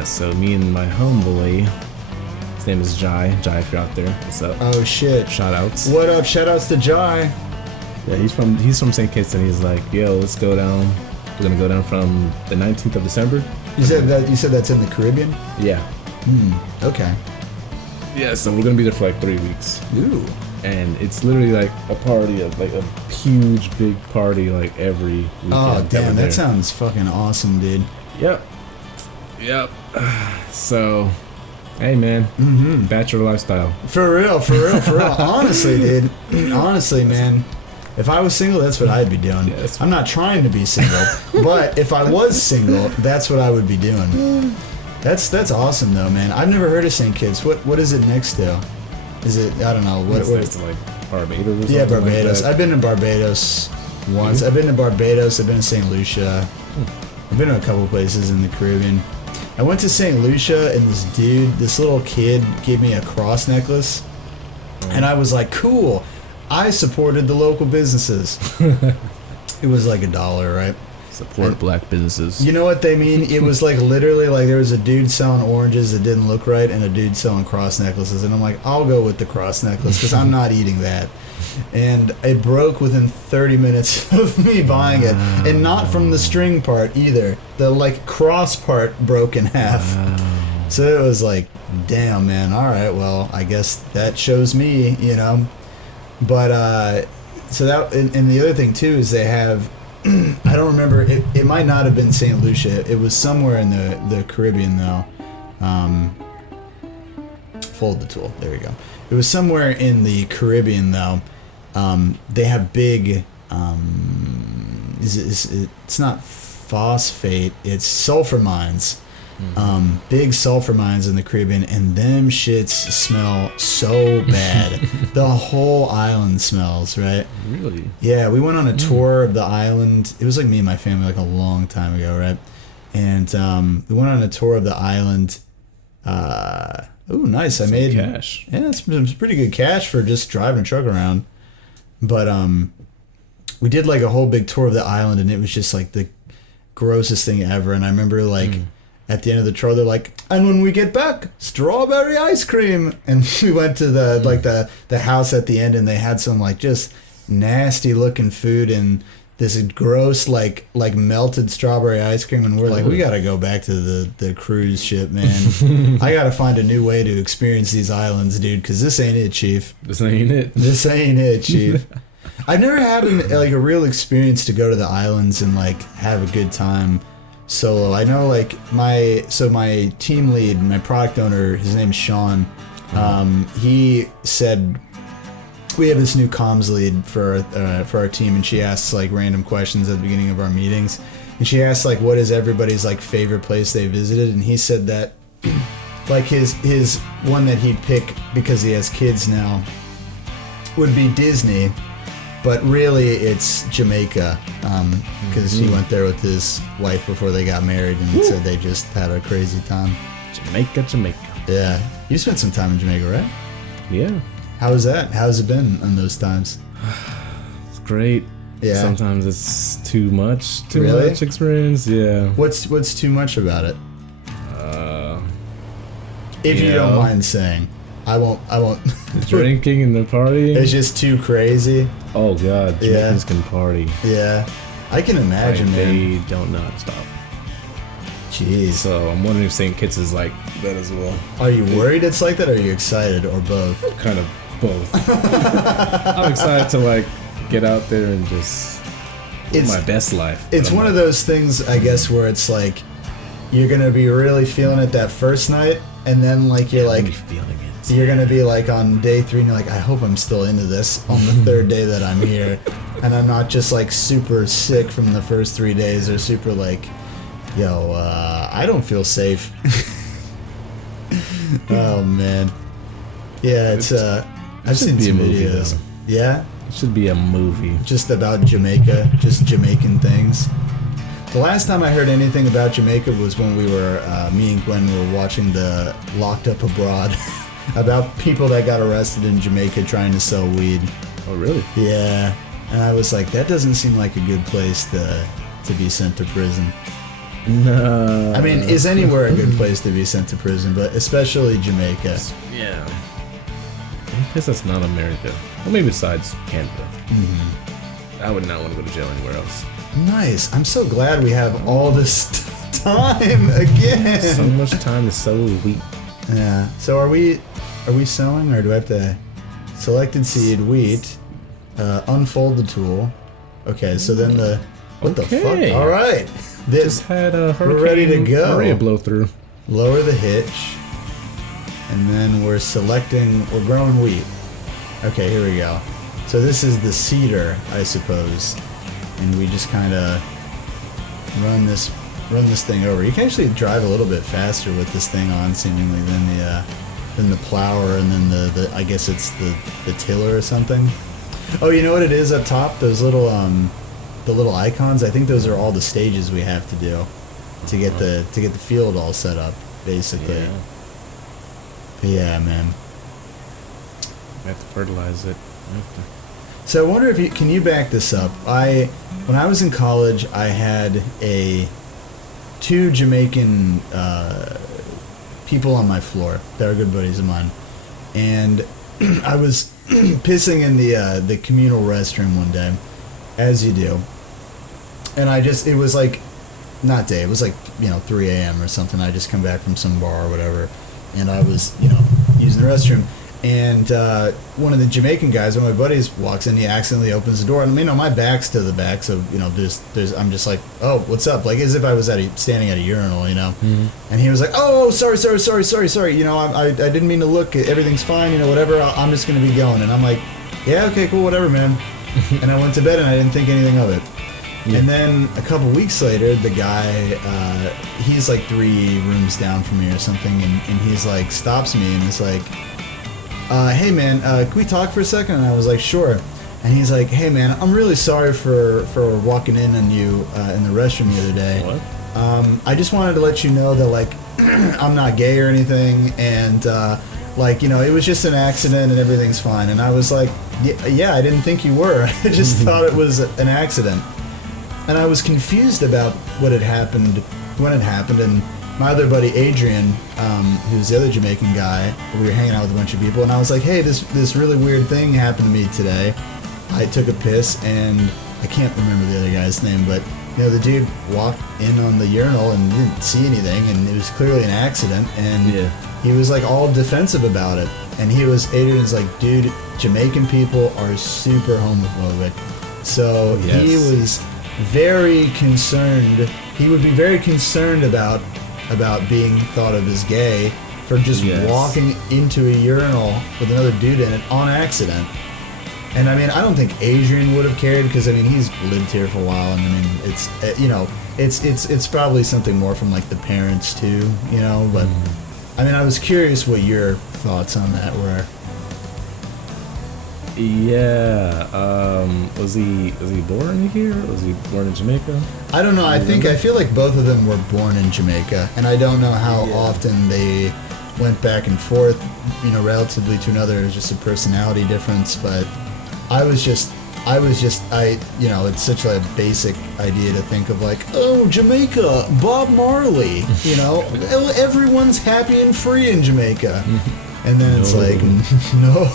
Yeah, so me and my homeboy, his name is Jai. Jai, if you're out there, what's up? Oh shit! Shout outs. What up? Shout outs to Jai. Yeah, he's from St. Kitts, and he's like, yo, let's go down. We're gonna go down from the 19th of December. You said that's in the Caribbean. Yeah. Okay. Yeah, so we're gonna be there for like 3 weeks. Ooh. And it's literally like a party of like a huge big party like every weekend. Oh damn, there. that sounds fucking awesome, dude. Yep. So, hey man, bachelor lifestyle. For real. Honestly, dude. Honestly, man. If I was single, that's what I'd be doing. Yes. I'm not trying to be single, but if I was single, that's what I would be doing. That's awesome though, man. I've never heard of St. Kitts. What is it next to? Is it, I don't know, what It's next to like Barbados or something. Yeah, Barbados. Like that. I've been to Barbados once. I've been to Barbados. I've been to St. Lucia. I've been to a couple places in the Caribbean. I went to St. Lucia and this little kid gave me a cross necklace. And I was like, cool. I supported the local businesses. It was like $1, right? Support black businesses. You know what they mean? It was like literally like there was a dude selling oranges that didn't look right and a dude selling cross necklaces. And I'm like, I'll go with the cross necklace because I'm not eating that. And it broke within 30 minutes of me buying it. And not from the string part either. The like cross part broke in half. So it was like, damn, man. All right, well, I guess that shows me, you know. But so that, and the other thing too is they have, I don't remember, it might not have been St. Lucia. It was somewhere in the Caribbean though. Fold the tool. There we go. It was somewhere in the Caribbean though. They have big, it's not phosphate, it's sulfur mines. Big sulfur mines in the Caribbean, and them shits smell so bad. The whole island smells, right? Really? Yeah, we went on a tour of the island. It was like me and my family like a long time ago, right? And we went on a tour of the island. Ooh, nice. I made cash. Yeah, it's pretty good cash for just driving a truck around. But we did like a whole big tour of the island, and it was just like the grossest thing ever. And I remember like at the end of the tour, they're like, and when we get back, strawberry ice cream. And we went to the like the house at the end, and they had some like just nasty looking food and this gross like melted strawberry ice cream. And we're like, we gotta go back to the cruise ship, man. I gotta find a new way to experience these islands, dude, because this ain't it, Chief. This ain't it. This ain't it, Chief. I've never had like a real experience to go to the islands and like have a good time solo. I know like my team lead, my product owner, his name's Sean. He said we have this new comms lead for our team, and she asks like random questions at the beginning of our meetings, and she asks like what is everybody's like favorite place they visited, and he said that like his one that he'd pick because he has kids now would be Disney. But really, it's Jamaica, because he went there with his wife before they got married, and said they just had a crazy time. Jamaica. Yeah. You spent some time in Jamaica, right? Yeah. How was that? How's it been on those times? It's great. Yeah. Sometimes it's too much Really? experience. Yeah. What's too much about it? If you don't mind saying. I won't. The drinking and the partying. It's just too crazy. Oh God, Jamaicans can party. Yeah. I can imagine, Like, man. they don't know how to stop. Jeez. So I'm wondering if St. Kitts is like that as well. Are you worried it's like that, or are you excited, or both? Kind of both. I'm excited to like get out there and just live my best life. It's one of those things, I guess, where it's like you're gonna be really feeling it that first night, and then like you're like feeling it. you're gonna be like on day 3, and you're like, I hope I'm still into this on the third day that I'm here, and I'm not just like super sick from the first 3 days, or super like, yo, I don't feel safe. Oh man, yeah, it's I've seen some videos. Yeah, it should be a movie. Just about Jamaica, just Jamaican things. The last time I heard anything about Jamaica was when we were, me and Gwen were watching the Locked Up Abroad about people that got arrested in Jamaica trying to sell weed. Oh, really? Yeah. And I was like, that doesn't seem like a good place to be sent to prison. No. I mean, is anywhere a good place to be sent to prison, but especially Jamaica. Yeah. I guess that's not America. Well, maybe besides Canada. Mm-hmm. I would not want to go to jail anywhere else. Nice. I'm so glad we have all this time again. So much time to sow wheat. Yeah. So are we sowing, or do I have to selected seed wheat, unfold the tool? Okay. So then what the fuck? All right. Just had a hurricane. We're ready to go. Maria blow through. Lower the hitch, and then we're growing wheat. Okay, here we go. So this is the seeder, I suppose, and we just kind of run this thing over. You can actually drive a little bit faster with this thing on, seemingly, than the plower, and then the I guess it's the tiller or something. Oh, you know what it is up top? Those little the little icons. I think those are all the stages we have to do to get the field all set up, basically. Yeah. But yeah, man. We have to fertilize it. So I wonder if can you back this up? When I was in college, I had two Jamaican people on my floor that are good buddies of mine, and I was pissing in the communal restroom one day, as you do, and it was like, not day, it was like 3 a.m. or something. I just come back from some bar or whatever, and I was using the restroom. And one of the Jamaican guys, one of my buddies, walks in. He accidentally opens the door, and my back's to the back, so there's. I'm just like, oh, what's up? Like as if I was standing at a urinal, Mm-hmm. And he was like, oh, sorry. I didn't mean to look. Everything's fine, whatever. I'm just gonna be going. And I'm like, yeah, okay, cool, whatever, man. And I went to bed, and I didn't think anything of it. Yeah. And then a couple weeks later, the guy, he's like 3 rooms down from me or something, and he's like stops me and is like, hey man, can we talk for a second? And I was like, sure. And he's like, hey man, I'm really sorry for walking in on you in the restroom the other day. What? I just wanted to let you know that like I'm not gay or anything, and it was just an accident and everything's fine. And I was like, yeah, I didn't think you were. I just thought it was an accident. And I was confused about what had happened, when it happened, and my other buddy Adrian, who's the other Jamaican guy, we were hanging out with a bunch of people, and I was like, hey, this really weird thing happened to me today. I took a piss, and I can't remember the other guy's name, but the dude walked in on the urinal and didn't see anything, and it was clearly an accident, and he was like all defensive about it. And Adrian's like, dude, Jamaican people are super homophobic. So he was very concerned. He would be very concerned about being thought of as gay for just walking into a urinal with another dude in it on accident. And I mean, I don't think Adrian would have cared, because I mean, he's lived here for a while, and I mean, it's probably something more from like the parents too, but I mean, I was curious what your thoughts on that were. Yeah. Was he born here? Was he born in Jamaica? I don't know. I feel like both of them were born in Jamaica, and I don't know how often they went back and forth, relatively to another. It was just a personality difference, but it's such a basic idea to think of like, oh, Jamaica, Bob Marley, everyone's happy and free in Jamaica. And then it's like, no.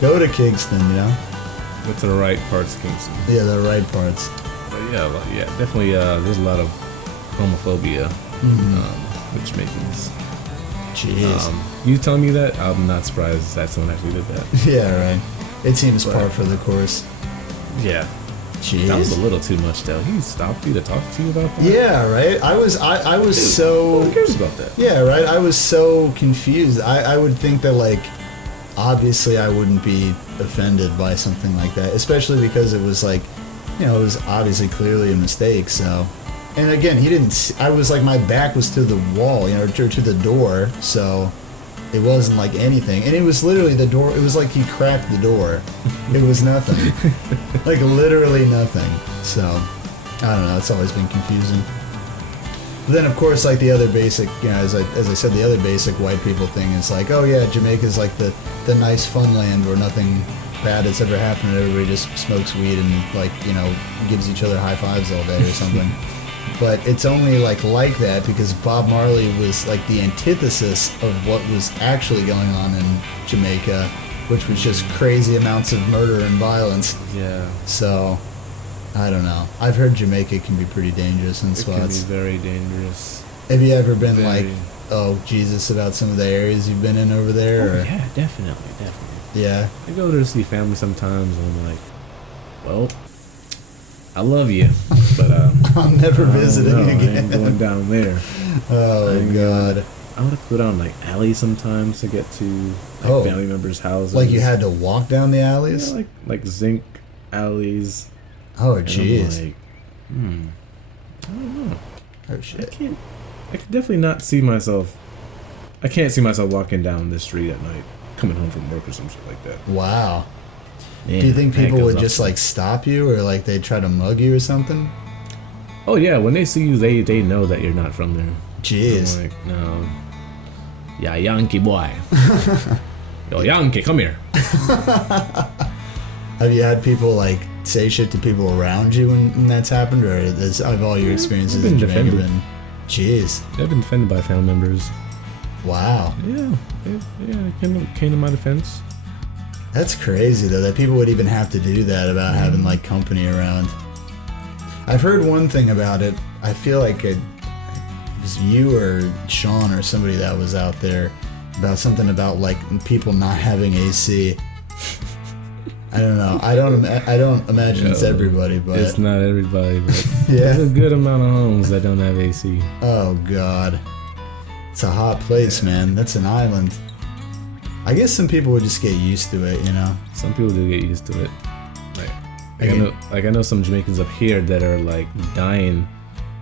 Go to Kingston, Go to the right parts of Kingston. Yeah, the right parts. But yeah, definitely. There's a lot of homophobia, which makes. Jeez. You telling me that? I'm not surprised that someone actually did that. Yeah, right. It seems par for the course. Yeah. Jeez. That was a little too much, though. He stopped you to talk to you about that? Yeah, right? I was Dude, so... Who cares about that? Yeah, right? I was so confused. I would think that, like, obviously I wouldn't be offended by something like that, especially because it was, like, it was obviously clearly a mistake, so... And again, he didn't... I was, like, my back was to the wall, or to the door, so... It wasn't like anything. And it was literally the door. It was like he cracked the door. It was nothing. Like literally nothing. So, I don't know. It's always been confusing. But then, of course, like the other basic, as I said, the other basic white people thing is like, oh yeah, Jamaica's like the nice fun land where nothing bad has ever happened and everybody just smokes weed and like, gives each other high fives all day or something. but it's only like that because Bob Marley was like the antithesis of what was actually going on in Jamaica, which was just crazy amounts of murder and violence. Yeah. So, I don't know. I've heard Jamaica can be pretty dangerous in spots. It can be very dangerous. Have you ever been like, oh Jesus, about some of the areas you've been in over there? Oh, yeah, definitely. Yeah. I go there to see family sometimes, and I'm like, well, I love you, but I'm never visiting I again. ain't going down there. Oh God. I would go down like alleys sometimes to get to family members' houses. Like you had to walk down the alleys? Yeah, like zinc alleys. Oh jeez. Like, I don't know. Oh shit. I could definitely not see myself. I can't see myself walking down this street at night, coming home from work or some shit like that. Wow. Yeah, do you think people would just like stop you or like they'd try to mug you or something? Oh yeah, when they see you, they know that you're not from there. Jeez. I'm like, no. Yeah, Yankee boy. Yo, Yankee, come here. Have you had people like say shit to people around you when that's happened, or have all your experiences in Jamaica been? Jeez. I've been defended by family members. Wow. Yeah, it came to my defense. That's crazy though, that people would even have to do that about having like company around. I've heard one thing about it. I feel like it was you or Sean or somebody that was out there about something about like people not having AC. I don't know. I don't imagine it's everybody, but it's not everybody. But yeah, there's a good amount of homes that don't have AC. Oh God, it's a hot place, man. That's an island. I guess some people would just get used to it, you know. Some people do get used to it. I know some Jamaicans up here that are like dying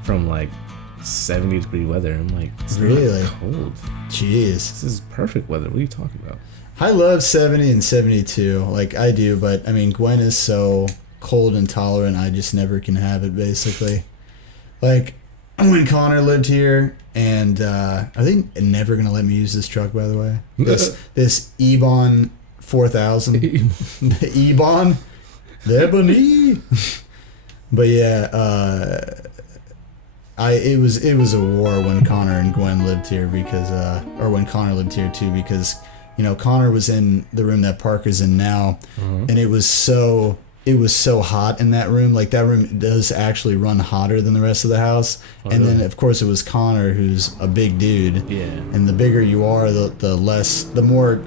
from like 70-degree weather. I'm like, it's really not cold. Jeez, this is perfect weather. What are you talking about? I love 70 and 72, like I do, but I mean Gwen is so cold intolerant. I just never can have it. Basically, like when Connor lived here, and are they never gonna let me use this truck? By the way, this Ebon 4000, the Ebon, the Ebony. But yeah, it was a war when Connor and Gwen lived here because, or when Connor lived here too, because you know Connor was in the room that Parker's in now, and it was so hot in that room. Like that room does actually run hotter than the rest of the house. And then of course it was Connor, who's a big dude. Yeah. And the bigger you are, the more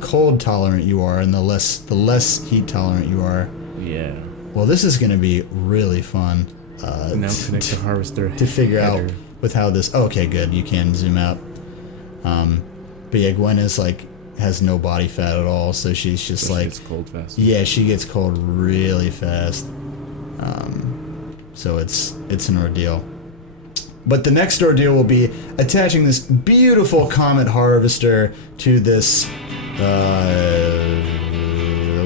cold tolerant you are, and the less heat tolerant you are. Yeah. Well, this is gonna be really fun. Now connect the harvester to figure out with how this. Okay, good. You can zoom out. But yeah, Gwen is like has no body fat at all, so she's just like. She gets cold fast. Yeah, she gets cold really fast. So it's an ordeal. But the next ordeal will be attaching this beautiful Comet harvester to this.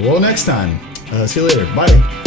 Well, next time. See you later. Bye.